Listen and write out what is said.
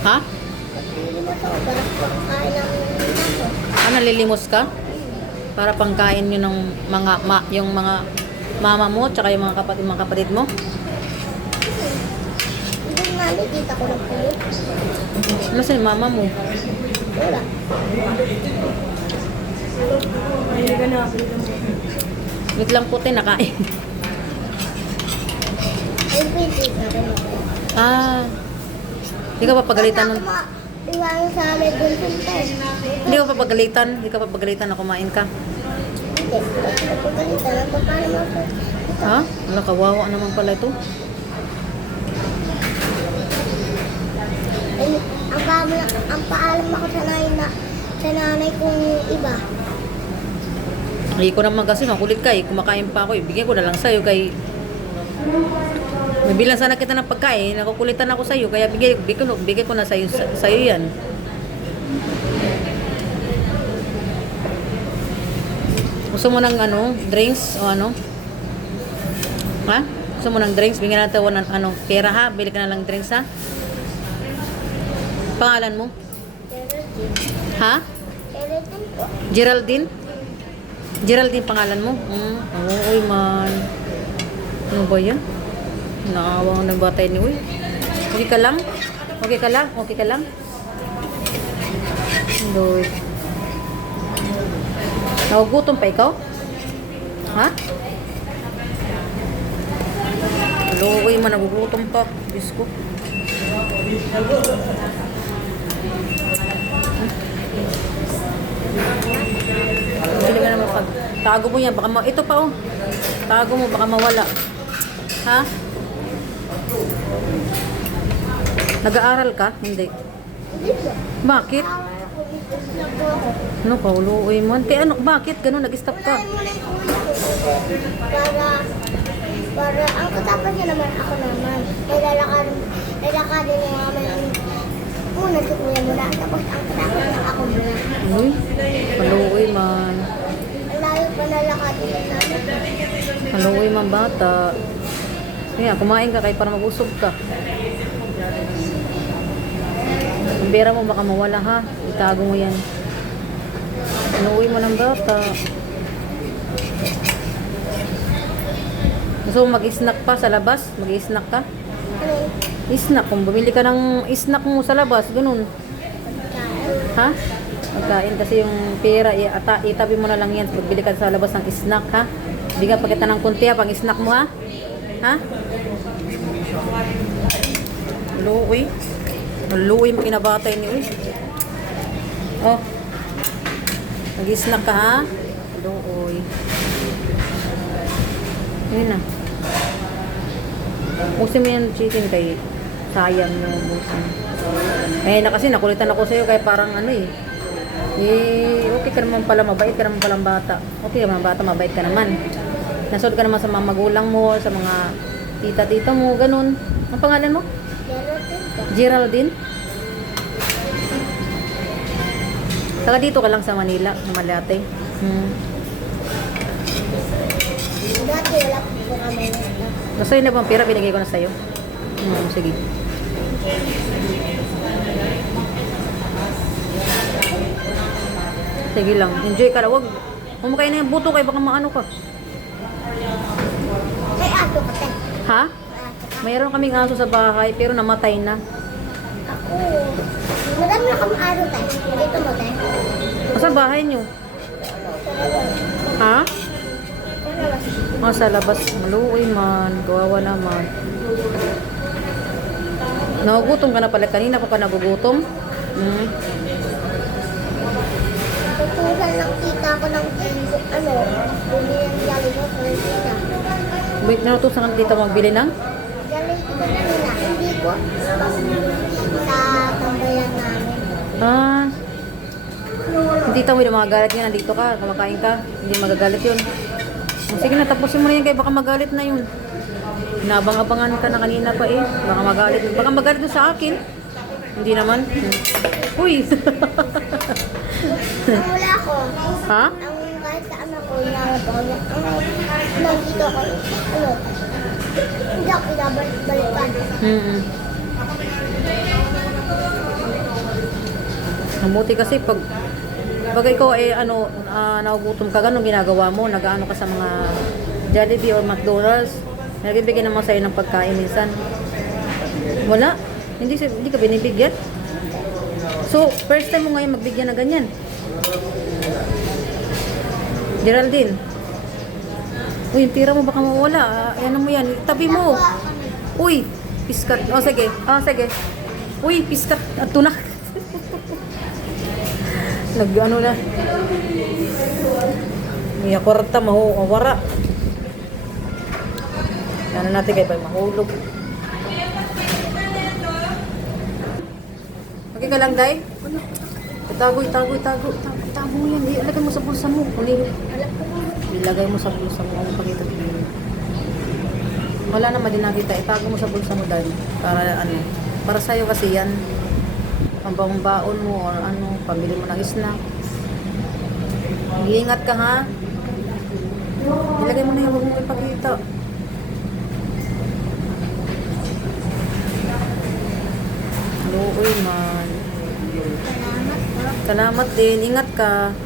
Ha? Naglilimos ako para pagkain ng ako. Ah, nalilimos ka? Para pangkain yun ng yung mga mama mo, tsaka yung mga kapatid mo? Hindi nga, nakikita ko ng pulo. Ano sa mama mo? Wala. Hindi ka na. Wait lang puti, nakain. Ay, pwede. Ah, hindi ka papagalitan nun. Iwanan sa amin dun punta. Hindi ka papagalitan, hindi ka papagalitan na kumain ka. Hindi. Pagkalitan lang. Paano mo? Ha? Wala, kawawa naman pala ito. Ay, ang paalam ako sa nanay kong iba. Ay, ko naman kasi makulit ka eh. Kumakain pa ako eh. Bigyan ko na lang sa'yo kay... May bilang sana kita ng pagkain. Nakukulitan ako sa'yo. Kaya bigay ko na sa'yo yan. Gusto mo ng ano? Drinks? O ano? Ha? Gusto mo ng drinks? Bigyan natin ng ano? Pera ha? Bili ka na lang drinks ha? Pangalan mo? Ha? Everything po. Geraldine? Geraldine pangalan mo? Oo, uy man. Ano ba yan? Naawa ko ng batay ni uy. Okay ka lang? Okay ka lang? Okay ka lang? Lord. Nagugutom pa ikaw? Ha? Hello, uy man. Nagugutom pa. Diyos ko. Hindi ka naman pag tago mo yan, baka ito pa oh. Tago mo, baka mawala. Ha? Nag-aaral ka? Hindi. Hindi po. Bakit? Awan ako dito na po ako. Ano, paulo, uy man. Kaya ano, bakit? Ganun, nag-stop ka. Unahin mo na yung ulo ko. Para, ang katapos niya naman ako naman. Lalakadin niya naman ang una si kuya muna. Tapos ang katapos niya ako muna. Uy, paulo, uy man. Ang layo pa lalakadin niya namin. Paulo, uy man, bata. Kaya, kumain ka kaya para mag-usog ka. Ang pera mo baka mawala ha. Itago mo yan. Inuwi mo ng bata. Gusto mo mag-snack pa sa labas? Mag-snack ka? Ano yun? Snack. Kung bumili ka ng snack mo sa labas, ganun. Ha? Magkain kasi yung pera, itabi mo na lang yan. Pagbili ka sa labas ng snack ha. Bigyan pa kita ng kunti ha, pang snack mo ha. Ha? Luoy. Luoy mo kinabatay ni uy. Oh. Mag-snack ka ha? Luoy. Yun na. Busin mo yung chicken kay sayang yung busin. Eh na kasi nakulitan ako sa'yo kaya parang ano eh. Okay ka naman pala, mabait ka naman palang bata. Okay ka naman bata, mabait ka naman. Nasod ka naman sa mga magulang mo, sa mga tita-tita mo, ganun. Ang pangalan mo? Geraldine? Saka dito ka lang sa Manila, sa Malate. Dati wala po kami. Gusto yun na bang pera, binigay ko na sa'yo. Sige. Sige lang, enjoy ka lang. Huwag kumakain na yung buto kayo, baka maano ka. May aso ka te. Ha? Mayroon kaming aso sa bahay, pero namatay na. Ako. Madami na kami aso te. Dito mo te. Sa bahay nyo? Ha? Sa labas. Maluoy man. Gawawa naman. Nagugutom ka na pala. Kanina pa nagugutom? Tutusan lang kita ko ng ano, bumili ng Jollibee ko sa Pilipinas. Wait, nanutusan ka dito magbili ng? Jollibee ko na nila, hindi ko. Sa tambayan namin. Ah. Hindi tamo yung mga galit nga. Nandito ka, kumakain ka. Hindi magagalit yun. Sige na, tapusin mo na yan kaya baka magalit na yun. Nabang-abangan ka na kanina pa eh. Baka magalit. Baka magalit doon sa akin. Hindi naman. Uy! Ang wala ko, Ha? ang kahit sa anak ko, inarap ako, nandito ako, ano, hindi ako pinabalik-balikan. Mabuti kasi pag ikaw ay nagugutom ka, ganun ginagawa mo, nag-ano ka sa mga Jollibee or McDonald's, nagbibigyan naman sa'yo ng pagkain minsan. Wala. Hindi ka binibigyan. So, first time mo ngayon magbigyan na ganyan. Geraldine. Uy, yung tira mo baka mawala. Ayan mo yan. Tabi mo. Uy, piskat. Oh, sige. Uy, piskat. At tunak. Nag-ano na. May kwarta, mawara. Ano natin kayo ba? Mahulog. Okay ka lang, Day? Itago mo yan. Ilagay mo sa bulsa mo. Ilagay mo sa bulsa mo. Pakita ko. Wala naman din nakita. Itago mo sa bulsa mo, Day. Para sa'yo kasi yan. Ang baon mo or pambili mo ng snack. Iingat ka, ha? Ilagay mo na yan. Huwag mo ipakita. Uy man. Salamat din. Ingat ka.